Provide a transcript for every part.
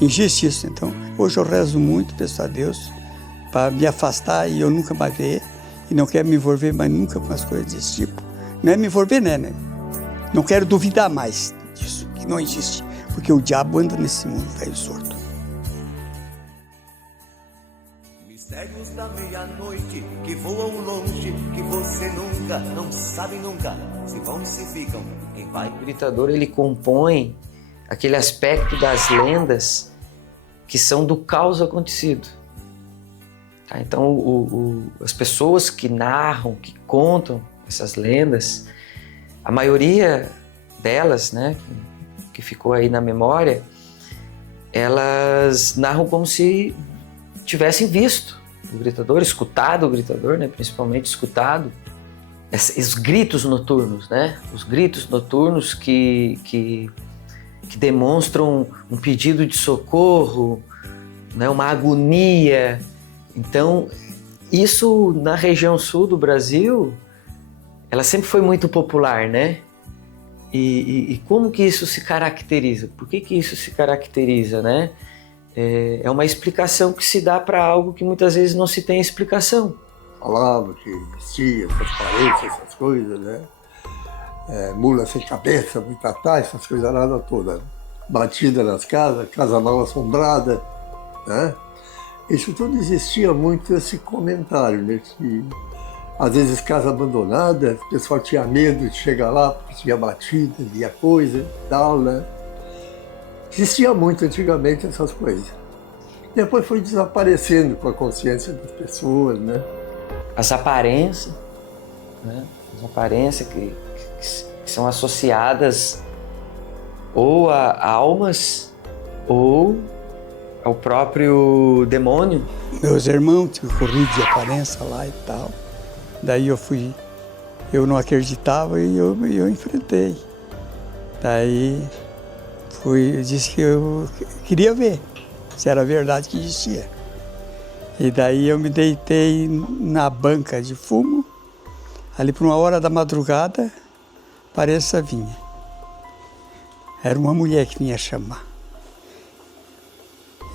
injustiça. Então, hoje eu rezo muito, peço a Deus, para me afastar e eu nunca mais ver, e não quero me envolver mais nunca com as coisas desse tipo. Não é me envolver, né? Não quero duvidar mais disso, que não existe, porque o diabo anda nesse mundo velho sordo. Mistérios da meia-noite que voam longe, que você nunca, não sabe nunca, se vão e se ficam, quem vai. O gritador, ele compõe aquele aspecto das lendas que são do caos acontecido. Tá? Então, as pessoas que narram, que contam essas lendas, a maioria delas, né, que ficou aí na memória, elas narram como se tivessem visto o gritador, escutado o gritador, né, principalmente escutado os gritos noturnos, né, os gritos noturnos que demonstram um pedido de socorro, né, uma agonia. Então, isso na região sul do Brasil, ela sempre foi muito popular, né? E como que isso se caracteriza? Por que isso se caracteriza, né? É uma explicação que se dá para algo que muitas vezes não se tem explicação. Falava que existia essas paredes, essas coisas, né? Mula sem cabeça, muitatá, essas coisas nada todas. Batida nas casas, casa mal assombrada, né? Isso tudo existia muito, esse comentário, né? Que, às vezes casa abandonada, o pessoal tinha medo de chegar lá, porque tinha batida, via coisa e tal, né? Existia muito antigamente essas coisas. Depois foi desaparecendo com a consciência das pessoas, né? As aparências, né? As aparências que são associadas ou a almas ou ao próprio demônio. Meus irmãos tinham corrido de aparência lá e tal. Daí eu não acreditava e eu enfrentei. Daí eu disse que eu queria ver se era verdade que existia. E daí eu me deitei na banca de fumo, ali por 1h da madrugada, aparece a vinha. Era uma mulher que vinha chamar.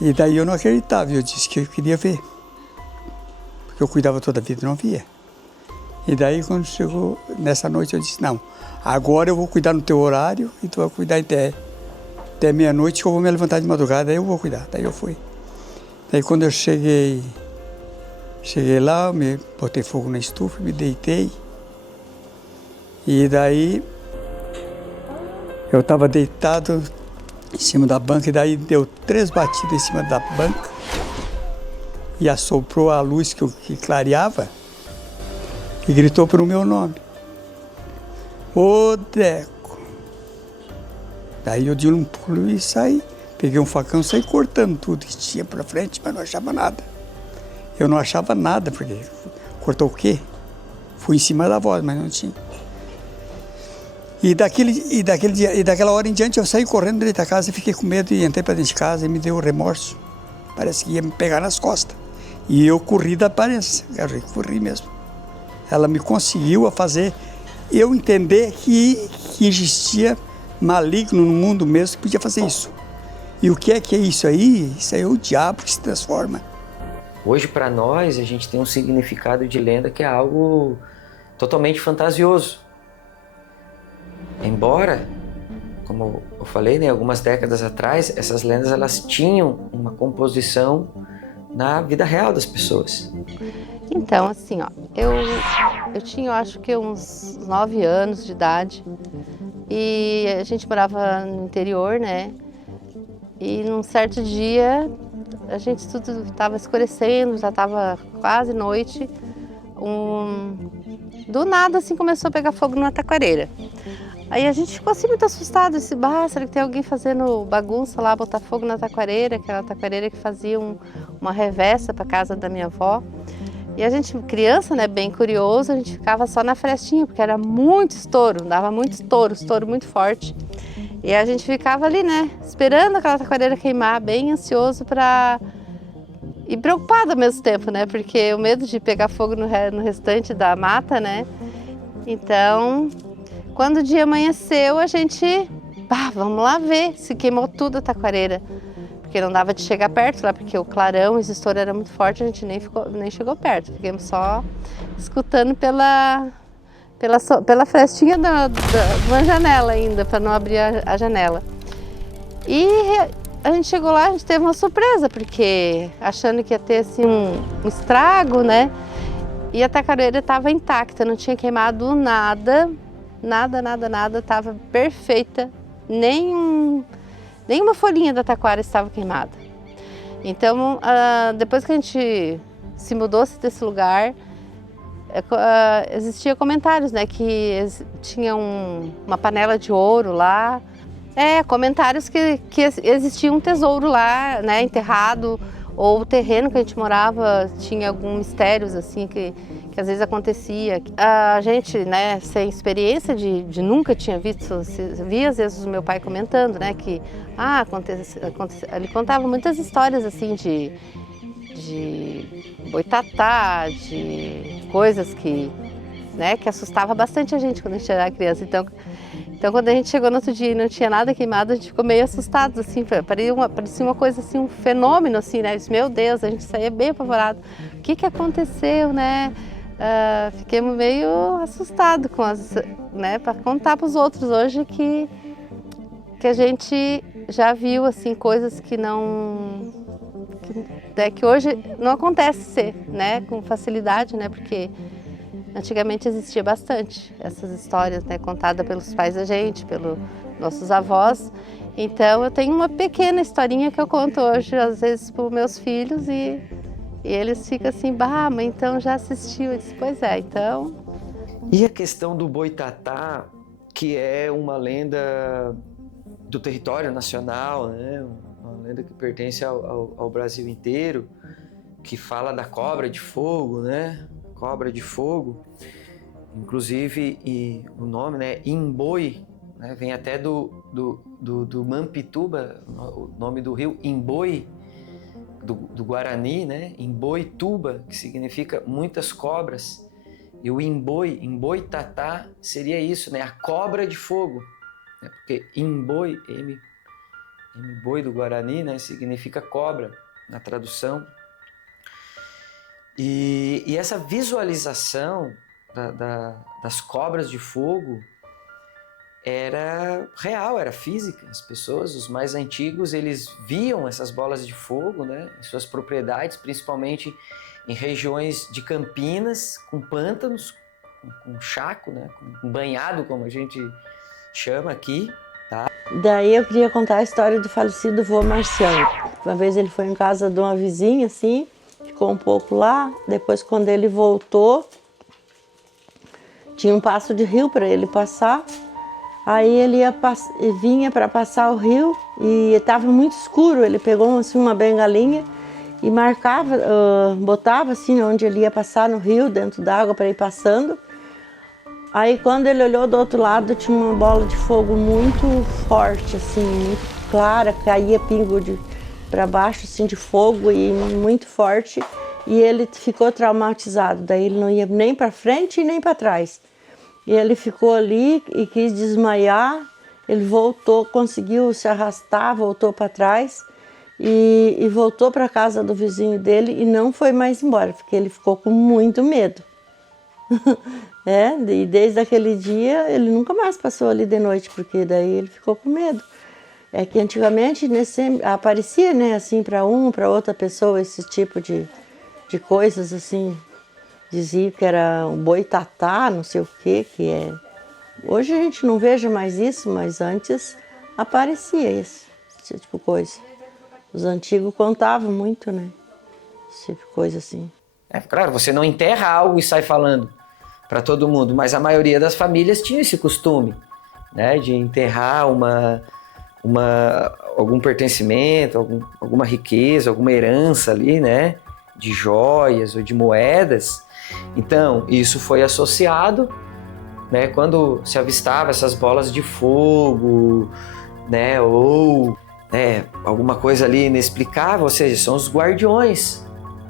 E daí eu não acreditava, eu disse que eu queria ver. Porque eu cuidava toda a vida e não via. E daí quando chegou nessa noite eu disse, não, agora eu vou cuidar no teu horário e tu vai cuidar até meia-noite que eu vou me levantar de madrugada, aí eu vou cuidar. Daí eu fui. Daí quando eu cheguei lá, me botei fogo na estufa, me deitei. E daí eu estava deitado em cima da banca e daí deu 3 batidas em cima da banca e assoprou a luz que clareava e gritou pelo meu nome. Ô Deco! Daí eu dei um pulo e saí, peguei um facão e saí cortando tudo que tinha pra frente, mas não achava nada. Eu não achava nada, porque cortou o quê? Fui em cima da voz, mas não tinha. E daquela hora em diante eu saí correndo dentro da casa e fiquei com medo e entrei para dentro de casa e me deu remorso. Parece que ia me pegar nas costas. E eu corri da aparência, corri mesmo. Ela me conseguiu a fazer eu entender que existia maligno no mundo mesmo que podia fazer isso. E o que é isso aí? Isso aí é o diabo que se transforma. Hoje, para nós, a gente tem um significado de lenda que é algo totalmente fantasioso. Embora, como eu falei, né, algumas décadas atrás, essas lendas elas tinham uma composição na vida real das pessoas. Então, assim, ó, eu tinha, eu acho que uns 9 anos de idade e a gente morava no interior, né? E num certo dia, a gente tudo estava escurecendo, já estava quase noite. Do nada, assim, começou a pegar fogo numa taquareira. Aí a gente ficou assim muito assustado, disse, será que tem alguém fazendo bagunça lá, botar fogo na taquareira, aquela taquareira que fazia uma revessa para casa da minha avó. E a gente, criança, né, bem curioso, a gente ficava só na frestinha, porque era muito estouro, dava muito estouro muito forte. E a gente ficava ali, né, esperando aquela taquareira queimar, bem ansioso e preocupado ao mesmo tempo, né, porque o medo de pegar fogo no restante da mata, né. Então, quando o dia amanheceu, a gente, vamos lá ver se queimou tudo a taquareira. porque não dava de chegar perto lá, porque o clarão, o estouro era muito forte, a gente nem chegou perto, ficamos só escutando pela frestinha de uma janela ainda, para não abrir a janela. E a gente chegou lá, a gente teve uma surpresa, porque achando que ia ter assim, um estrago, né? E a taquareira estava intacta, não tinha queimado nada, estava perfeita, nenhuma folhinha da taquara estava queimada. Então, depois que a gente se mudou desse lugar, existia comentários, né, que tinha uma panela de ouro lá, comentários que existia um tesouro lá, né, enterrado, ou o terreno que a gente morava tinha alguns mistérios assim que às vezes acontecia. A gente, né, sem experiência de nunca tinha visto, via às vezes o meu pai comentando, né, que ele contava muitas histórias assim de boitatá, de coisas que assustava bastante a gente quando a gente era criança. Então quando a gente chegou no outro dia e não tinha nada queimado, a gente ficou meio assustado, assim, parecia uma coisa assim, um fenômeno, assim, né? Meu Deus, a gente saía bem apavorado. O que aconteceu, né? Fiquemos meio assustados com né? Para contar para os outros hoje que a gente já viu, assim, coisas que que hoje não acontece, né? Com facilidade, né? Porque antigamente existia bastante essas histórias, né, contadas pelos pais da gente, pelos nossos avós. Então eu tenho uma pequena historinha que eu conto hoje, às vezes, para os meus filhos e eles ficam assim, mas então já assistiu? Eu disse, pois é, então... E a questão do boitatá, que é uma lenda do território nacional, né, uma lenda que pertence ao Brasil inteiro, que fala da cobra de fogo, né? Cobra de fogo, inclusive o nome, né, Imboi, né, vem até do Mampituba, o nome do rio Imboi, do Guarani, né, Imboituba, que significa muitas cobras, e o Imboitatá seria isso, né, a cobra de fogo, né, porque Imboi, Mboi do Guarani, né, significa cobra na tradução. E essa visualização das cobras de fogo era real, era física. As pessoas, os mais antigos, eles viam essas bolas de fogo, né, em suas propriedades, principalmente em regiões de Campinas, com pântanos, com chaco, né, com banhado, como a gente chama aqui. Tá? Daí eu queria contar a história do falecido vô Marciano. Uma vez ele foi em casa de uma vizinha, assim, ficou um pouco lá, depois quando ele voltou, tinha um passo de rio para ele passar, aí ele vinha para passar o rio e estava muito escuro, ele pegou assim, uma bengalinha e marcava, botava assim onde ele ia passar no rio, dentro d'água para ir passando. Aí quando ele olhou do outro lado tinha uma bola de fogo muito forte, assim, muito clara, caía pingo para baixo assim, de fogo e muito forte, e ele ficou traumatizado, daí ele não ia nem para frente e nem para trás. E ele ficou ali e quis desmaiar, ele voltou, conseguiu se arrastar, voltou para trás e voltou para a casa do vizinho dele e não foi mais embora, porque ele ficou com muito medo. E desde aquele dia ele nunca mais passou ali de noite, porque daí ele ficou com medo. É que antigamente aparecia, né, assim, para outra pessoa esse tipo de coisas, assim, dizia que era um boitatá, não sei o que é. Hoje a gente não veja mais isso, mas antes aparecia esse tipo de coisa. Os antigos contavam muito, né, esse tipo de coisa assim. Claro, você não enterra algo e sai falando para todo mundo, mas a maioria das famílias tinha esse costume, né, de enterrar algum pertencimento, alguma riqueza, alguma herança ali, né, de joias ou de moedas. Então, isso foi associado, né, quando se avistava essas bolas de fogo, né, ou alguma coisa ali inexplicável, ou seja, são os guardiões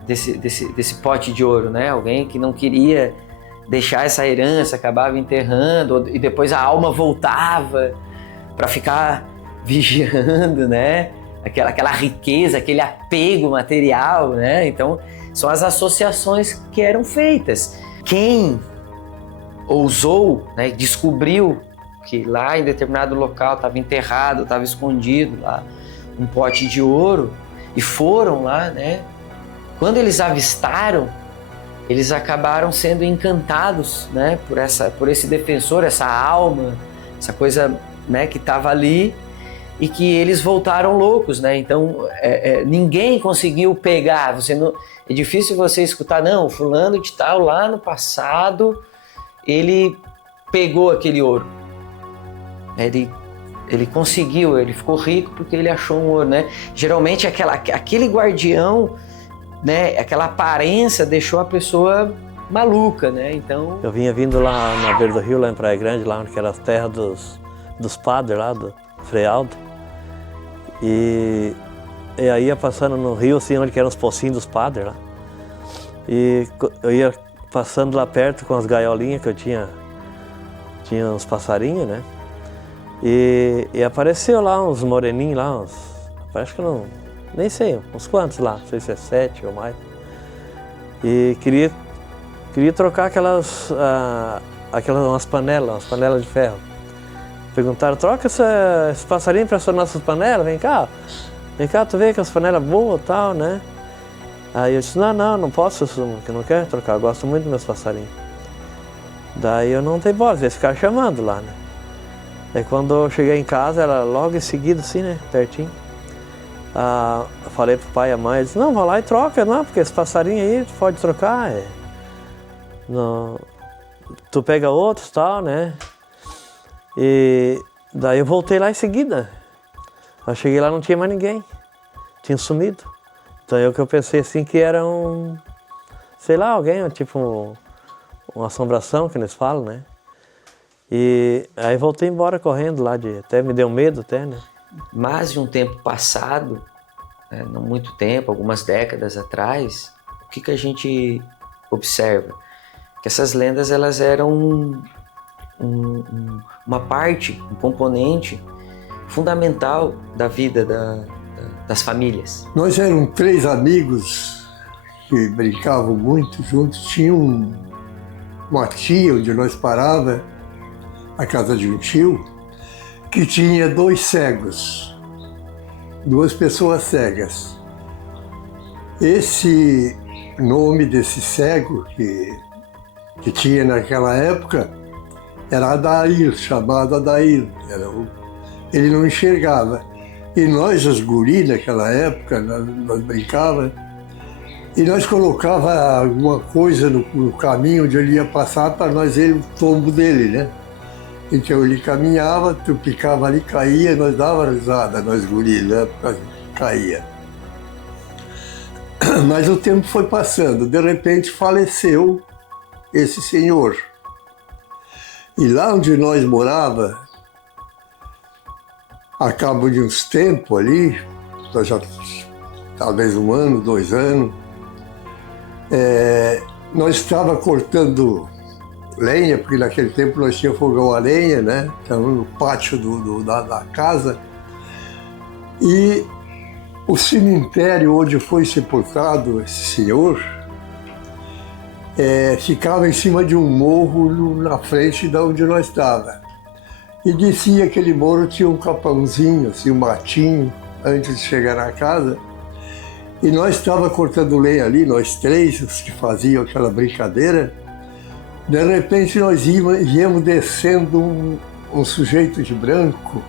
desse pote de ouro, né, alguém que não queria deixar essa herança, acabava enterrando, e depois a alma voltava para ficar vigiando, né, aquela riqueza, aquele apego material, né? Então, são as associações que eram feitas. Quem ousou, né, descobriu que lá em determinado local estava enterrado, estava escondido lá um pote de ouro, e foram lá, né? Quando eles avistaram, eles acabaram sendo encantados, né, por esse defensor, essa alma, essa coisa, né, que estava ali, e que eles voltaram loucos, né? Então ninguém conseguiu pegar. É difícil você escutar, não, fulano de tal lá no passado ele pegou aquele ouro. Ele conseguiu, ele ficou rico porque ele achou um ouro, né? Geralmente aquele guardião, né, aquela aparência deixou a pessoa maluca, né? Então... Eu vinha vindo lá na beira do rio, lá em Praia Grande, lá onde era as terras dos padres lá, do Frei Aldo. E aí ia passando no rio, assim, onde eram os pocinhos dos padres lá. E eu ia passando lá perto com as gaiolinhas que eu tinha uns passarinhos, né? E apareceu lá uns moreninhos lá, parece que não, nem sei, uns quantos lá, não sei se é 7 ou mais. E queria trocar umas panelas de ferro. Perguntaram, troca esse passarinho para as nossas panelas, vem cá, tu vê que as panelas boas e tal, né? Aí eu disse, não posso, eu não quero trocar, eu gosto muito dos meus passarinhos. Daí eu não dei bola, eles ficaram chamando lá, né? Aí quando eu cheguei em casa, era logo em seguida, assim, né, pertinho. Eu falei pro pai e a mãe, eles não, vai lá e troca, não, porque esse passarinho aí tu pode trocar, não, tu pega outros e tal, né? E daí eu voltei lá em seguida. Eu cheguei lá, não tinha mais ninguém, tinha sumido. Então eu pensei assim que era sei lá, alguém, tipo uma assombração que eles falam, né? E aí voltei embora correndo lá, até me deu medo até, né? Mas de um tempo passado, né, não muito tempo, algumas décadas atrás, o que a gente observa? Que essas lendas, elas eram uma parte, um componente fundamental da vida das famílias. Nós éramos 3 amigos que brincavam muito juntos. Tinha uma tia onde nós parava, a casa de um tio, que tinha 2 cegos, 2 pessoas cegas. Esse nome desse cego que tinha naquela época era Adair, chamado Adair. Ele não enxergava. E nós, os guris, naquela época, nós brincávamos, e nós colocava alguma coisa no caminho onde ele ia passar para nós ver o tombo dele, né? Então ele caminhava, tu picava ali, caía, nós dava risada, nós guris, né? Caía. Mas o tempo foi passando, de repente faleceu esse senhor. E lá onde nós morava, a cabo de uns tempos ali, nós já talvez 1 ano, 2 anos, nós estávamos cortando lenha, porque naquele tempo nós tínhamos fogão a lenha, né? Estávamos no pátio da casa. E o cemitério onde foi sepultado esse senhor ficava em cima de um morro na frente de onde nós estávamos. E descia aquele morro, tinha um capãozinho, assim, um matinho, antes de chegar na casa. E nós estávamos cortando lenha ali, nós 3, os que faziam aquela brincadeira. De repente nós íamos descendo um sujeito de branco,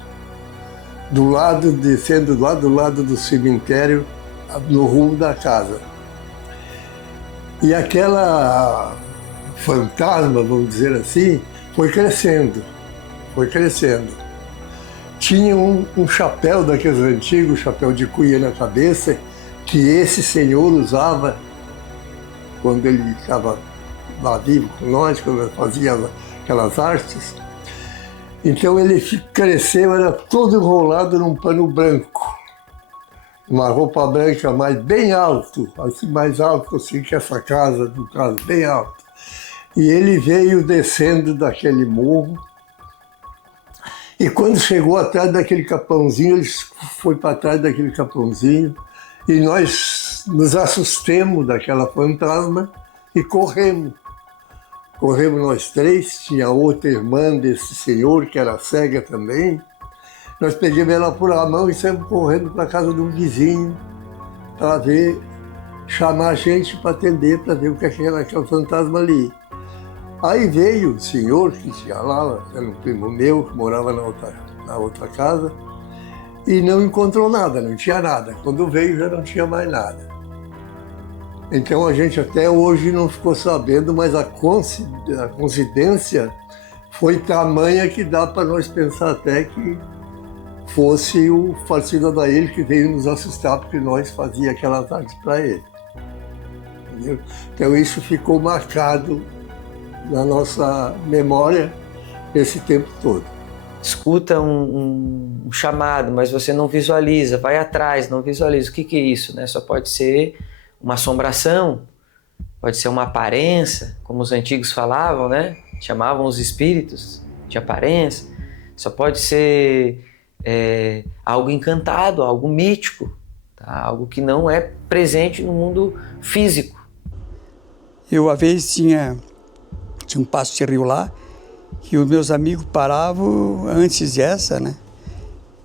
descendo do lado do cemitério, no rumo da casa. E aquela fantasma, vamos dizer assim, foi crescendo. Tinha um chapéu daqueles antigos, chapéu de cuia na cabeça, que esse senhor usava quando ele estava lá vivo com nós, quando fazia aquelas artes. Então ele cresceu, era todo enrolado num pano branco, uma roupa branca, mas bem alto, assim, mais alto assim que essa casa, do caso, bem alto. E ele veio descendo daquele morro E quando chegou atrás daquele capãozinho, ele foi para trás daquele capãozinho e nós nos assustemos daquela fantasma e corremos. Corremos nós três, tinha outra irmã desse senhor que era cega também. Nós pegamos ela por a mão e saímos correndo para a casa de um vizinho para ver, chamar a gente para atender, para ver o que era aquele fantasma ali. Aí veio o senhor que tinha lá, era um primo meu, que morava na outra casa, e não encontrou nada, não tinha nada. Quando veio já não tinha mais nada. Então a gente até hoje não ficou sabendo, mas a coincidência foi tamanha que dá para nós pensar até que fosse o falecido Adair que veio nos assustar porque nós fazíamos aquelas artes para ele. Entendeu? Então isso ficou marcado na nossa memória esse tempo todo. Escuta um chamado, mas você não visualiza, vai atrás, não visualiza. O que é isso, né? Só pode ser uma assombração, pode ser uma aparência, como os antigos falavam, né? Chamavam os espíritos de aparência. Só pode ser algo encantado, algo mítico, tá? Algo que não é presente no mundo físico. Eu, uma vez, tinha um passo de rio lá, que os meus amigos paravam antes dessa, né?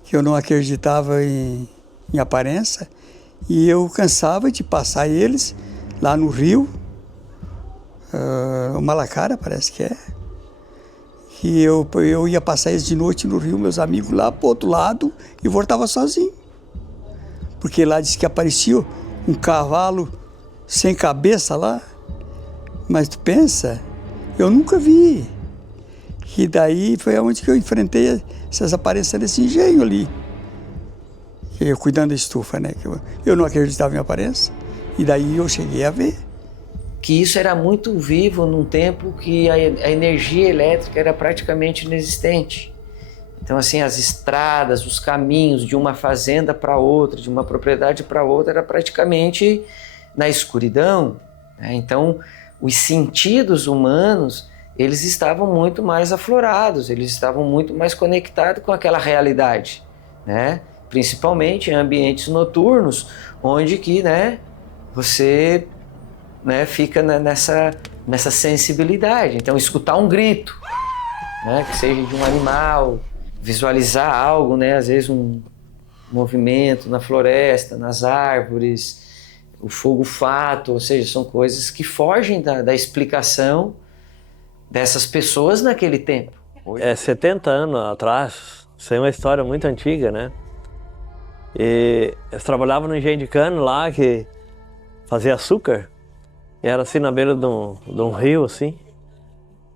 Que eu não acreditava em aparência, e eu cansava de passar eles lá no rio, Malacara, parece que é. E eu ia passar eles de noite no rio, meus amigos lá pro outro lado, e voltava sozinho. Porque lá disse que aparecia um cavalo sem cabeça lá. Mas tu pensa, eu nunca vi. E daí foi onde que eu enfrentei essas aparências desse engenho ali. Eu cuidando da estufa, né? Eu não acreditava em aparência. E daí eu cheguei a ver. Que isso era muito vivo num tempo que a energia elétrica era praticamente inexistente. Então, assim, as estradas, os caminhos de uma fazenda para outra, de uma propriedade para outra, era praticamente na escuridão, né? Então, os sentidos humanos, eles estavam muito mais aflorados, eles estavam muito mais conectados com aquela realidade, né? Principalmente em ambientes noturnos, onde que, né, você, né, fica nessa sensibilidade. Então, escutar um grito, né, que seja de um animal, visualizar algo, né, às vezes um movimento na floresta, nas árvores, o fogo fato, ou seja, são coisas que fogem da explicação dessas pessoas naquele tempo. 70 anos atrás, isso é uma história muito antiga, né? E eles trabalhavam no engenho de cana lá, que fazia açúcar, e era assim na beira de um rio, assim,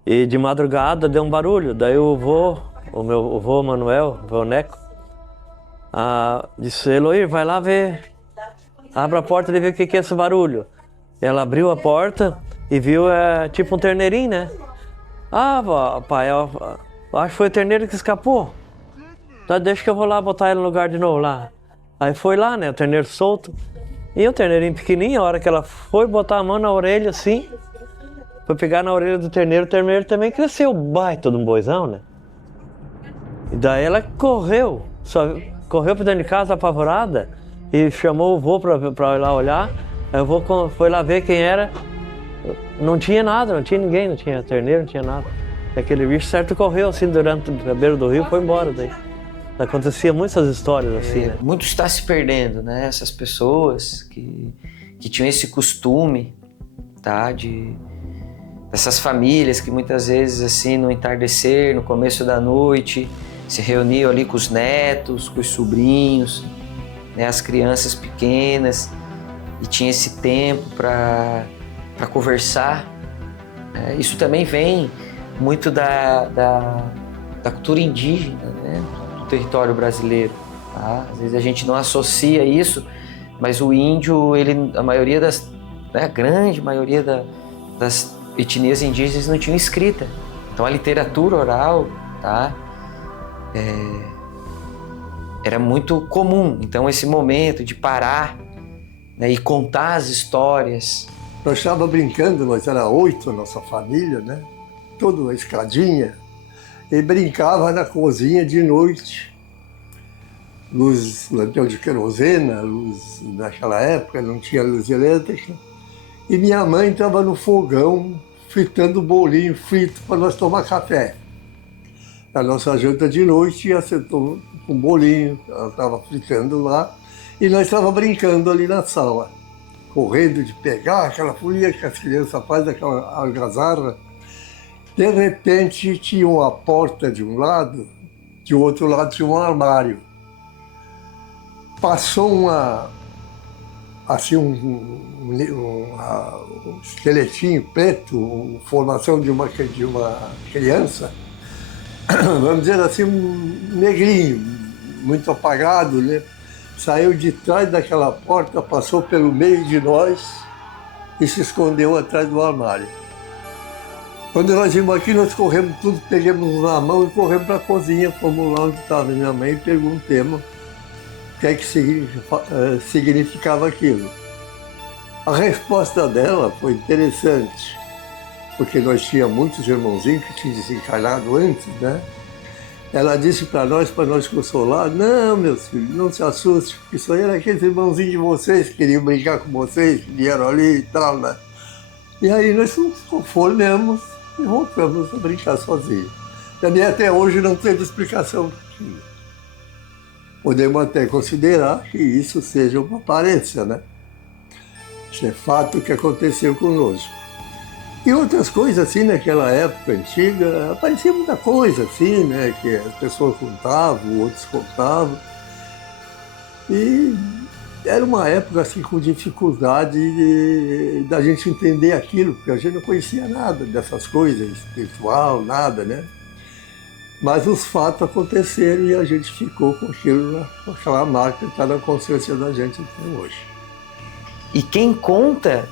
e de madrugada deu um barulho. Daí o meu avô Manuel, o vô Neco, disse: Eloir, vai lá ver, abre a porta e vê o que é esse barulho. Ela abriu a porta e viu tipo um terneirinho, né? Pai, eu acho que foi o terneiro que escapou. Então deixa que eu vou lá botar ele no lugar de novo lá. Aí foi lá, né, o terneiro solto. E o terneirinho pequenininho, a hora que ela foi botar a mão na orelha assim, foi pegar na orelha do terneiro, o terneiro também cresceu, baita de um boizão, né? E daí ela correu pra dentro de casa apavorada e chamou o vô pra ir lá olhar. Aí o vô foi lá ver quem era. Não tinha nada, não tinha ninguém, não tinha terneiro, não tinha nada. E aquele bicho certo correu assim durante a beira do rio e foi embora daí. Acontecia muitas histórias assim, né? Muito está se perdendo, né? Essas pessoas que tinham esse costume, tá? Dessas famílias que muitas vezes, assim, no entardecer, no começo da noite, se reuniam ali com os netos, com os sobrinhos, né? As crianças pequenas, e tinha esse tempo para conversar. Isso também vem muito da cultura indígena, né? Território brasileiro, tá? Às vezes a gente não associa isso, mas o índio, a grande maioria das etnias indígenas não tinham escrita. Então a literatura oral, tá? Era muito comum. Então esse momento de parar, né, e contar as histórias. Nós estávamos brincando, nós era 8 a nossa família, né? Toda a escadinha. e brincava na cozinha de noite. Luz, lampião de querosena, luz naquela época, não tinha luz elétrica. E minha mãe estava no fogão fritando bolinho frito para nós tomar café. A nossa janta de noite acertou com bolinho, ela estava fritando lá, e nós estávamos brincando ali na sala, correndo de pegar aquela folia que as crianças fazem, aquela algazarra. De repente tinha uma porta de um lado, de outro lado tinha um armário. Passou assim um esqueletinho preto, formação de uma criança, vamos dizer assim, um negrinho, muito apagado, né? Saiu de trás daquela porta, passou pelo meio de nós e se escondeu atrás do armário. Quando nós vimos aqui, nós corremos tudo, pegamos na mão e corremos para a cozinha, fomos lá onde estava minha mãe e perguntamos o que é que significava aquilo. A resposta dela foi interessante, porque nós tínhamos muitos irmãozinhos que tinham desencarnado antes, né? Ela disse para nós consolar: não, meus filhos, não se assustem, porque isso aí era aqueles irmãozinhos de vocês que queriam brincar com vocês, que vieram ali e tal, né? E aí nós nos conformamos e voltamos a brincar sozinhos. Também até hoje não teve explicação. Podemos até considerar que isso seja uma aparência, né? Isso é fato que aconteceu conosco. E outras coisas assim, naquela época antiga, aparecia muita coisa assim, né? Que as pessoas contavam, outros contavam. E era uma época assim com dificuldade da gente entender aquilo, porque a gente não conhecia nada dessas coisas, espiritual, nada, né? Mas os fatos aconteceram e a gente ficou com aquilo, com aquela marca que está na consciência da gente até hoje. E quem conta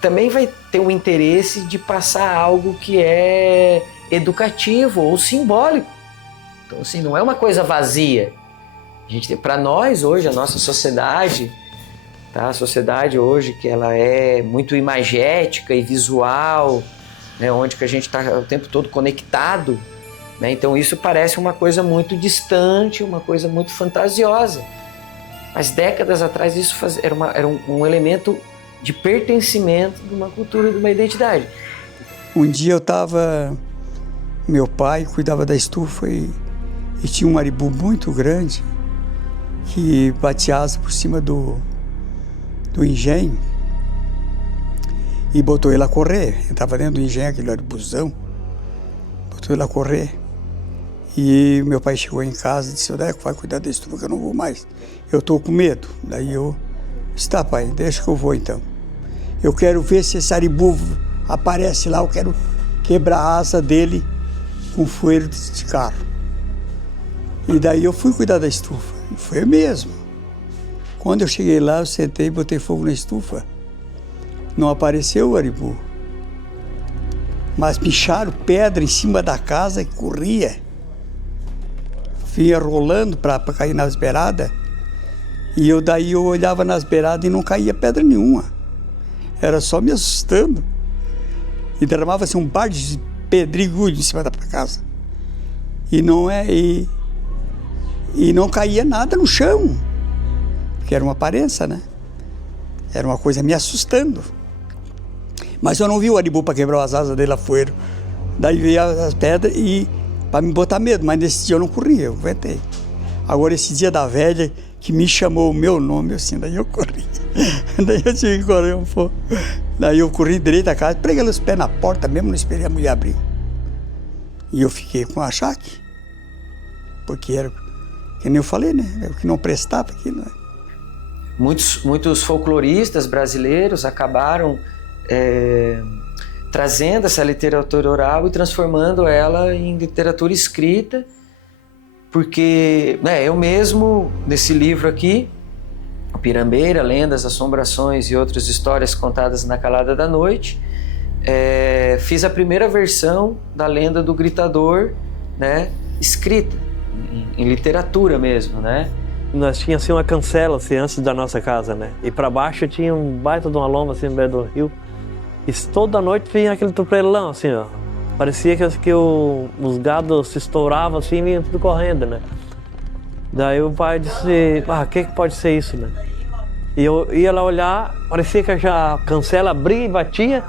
também vai ter o interesse de passar algo que é educativo ou simbólico. Então, assim, não é uma coisa vazia. Para nós, hoje, a nossa sociedade, tá? A sociedade hoje, que ela é muito imagética e visual, né? Onde que a gente está o tempo todo conectado, né? Então, isso parece uma coisa muito distante, uma coisa muito fantasiosa. Mas décadas atrás, isso era um elemento de pertencimento de uma cultura e de uma identidade. Um dia eu estava... Meu pai cuidava da estufa e tinha um aribu muito grande que batia asa por cima do engenho e botou ele a correr. Ele estava dentro do engenho, aquele aribuzão, botou ele a correr. E meu pai chegou em casa e disse: Odeco, vai cuidar da estufa que eu não vou mais. Eu estou com medo. Daí eu disse: tá, pai, deixa que eu vou então. Eu quero ver se esse aribu aparece lá, eu quero quebrar a asa dele com fueiro de carro. E daí eu fui cuidar da estufa. E foi mesmo. Quando eu cheguei lá, eu sentei e botei fogo na estufa. Não apareceu o aribu. Mas picharam pedra em cima da casa que corria. Vinha rolando para cair nas beiradas. E daí eu olhava nas beiradas e não caía pedra nenhuma. Era só me assustando. E derramava-se um par de pedregulho em cima da casa. E não caía nada no chão. Porque era uma aparência, né? Era uma coisa me assustando. Mas eu não vi o aribu para quebrar as asas dele a fueiro. Daí veio as pedras e para me botar medo. Mas nesse dia eu não corri, eu aguentei. Agora esse dia da velha que me chamou o meu nome, assim, daí eu corri. Daí eu tive que correr um pouco. Daí eu corri direito da casa, preguei os pés na porta mesmo, não esperei a mulher abrir. E eu fiquei com achaque. Porque era, que nem eu falei, né? Era o que não prestava aquilo, né? Muitos folcloristas brasileiros acabaram trazendo essa literatura oral e transformando ela em literatura escrita, porque eu mesmo, nesse livro aqui, Pirambeira, Lendas, Assombrações e Outras Histórias Contadas na Calada da Noite, fiz a primeira versão da lenda do Gritador, né, escrita, em literatura mesmo, né? Nós tínhamos assim uma cancela assim, antes da nossa casa, né? E para baixo tinha um baita de uma lomba assim no meio do rio. E toda noite vinha aquele tupelão assim, ó. parecia que os gados se estouravam assim e vinham tudo correndo, né? Daí o pai disse, o que pode ser isso, né? E eu ia lá olhar, parecia que a cancela abria e batia.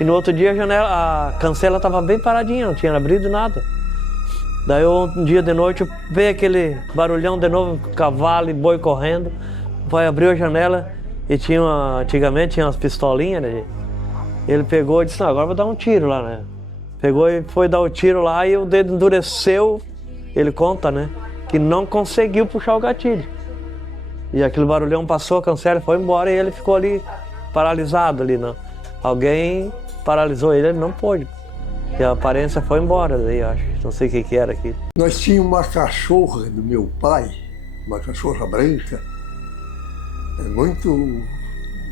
E no outro dia a cancela estava bem paradinha, não tinha abrido nada. Daí um dia de noite veio aquele barulhão de novo, cavalo e boi correndo. O pai abriu a janela e antigamente tinha umas pistolinhas, né? Ele pegou e disse, agora vou dar um tiro lá, né? Pegou e foi dar o tiro lá e o dedo endureceu. Ele conta, né? Que não conseguiu puxar o gatilho. E aquele barulhão passou, a cancela foi embora e ele ficou ali paralisado ali, né? Alguém paralisou ele, ele não pôde. E a aparência foi embora daí, acho. Não sei o que era aquilo. Nós tínhamos uma cachorra do meu pai, uma cachorra branca, muito,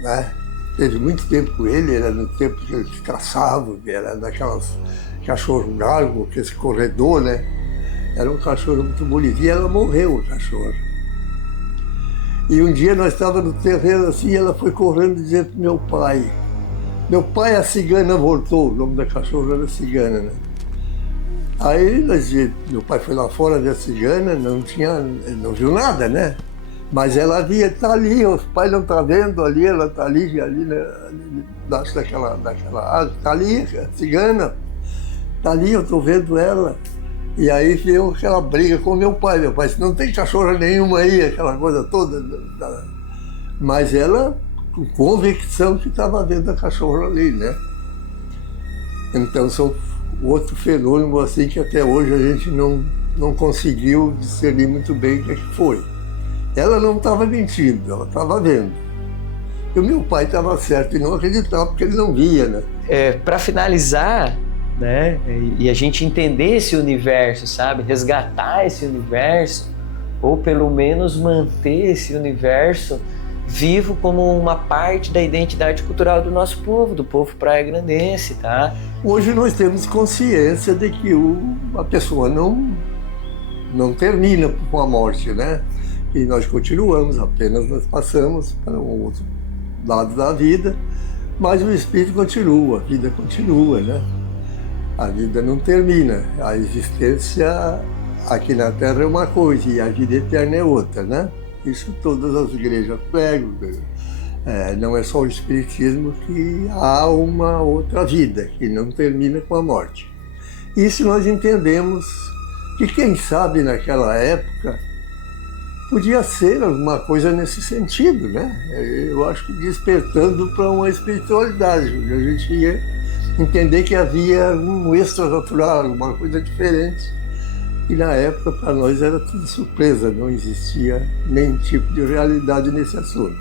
né? Teve muito tempo com ele, era no tempo que eles caçavam, era daquelas cachorro galgo, que esse corredor, né? Era um cachorro muito bonito. E ela morreu, a cachorra. E um dia nós estávamos no terreno assim, e ela foi correndo dizer para meu pai, a cigana voltou, o nome da cachorra era cigana, né? Aí meu pai foi lá fora ver a cigana, não viu nada, né? Mas ela havia, tá ali, os pais não tá vendo ali, ela tá ali, né, embaixo daquela árvore, tá ali, a cigana, tá ali, eu tô vendo ela. E aí veio aquela briga com meu pai disse, não tem cachorra nenhuma aí, aquela coisa toda. Mas ela, com convicção que estava vendo a cachorra ali, né? Então são outro fenômeno assim que até hoje a gente não conseguiu discernir muito bem o que foi. Ela não estava mentindo, ela estava vendo. E o meu pai estava certo e não acreditava porque ele não via, né? Para finalizar, né, e a gente entender esse universo, sabe? Resgatar esse universo, ou pelo menos manter esse universo vivo como uma parte da identidade cultural do nosso povo, do povo praia-grandense, tá? Hoje nós temos consciência de que a pessoa não termina com a morte, né? E nós continuamos, apenas nós passamos para um outro lado da vida, mas o espírito continua, a vida continua, né? A vida não termina, a existência aqui na Terra é uma coisa e a vida eterna é outra, né? Isso todas as igrejas pregam, não é só o espiritismo que há uma outra vida, que não termina com a morte. Isso nós entendemos que quem sabe naquela época podia ser alguma coisa nesse sentido, né? Eu acho que despertando para uma espiritualidade, onde a gente ia entender que havia um extranatural, uma coisa diferente. E na época, para nós, era tudo surpresa, não existia nenhum tipo de realidade nesse assunto.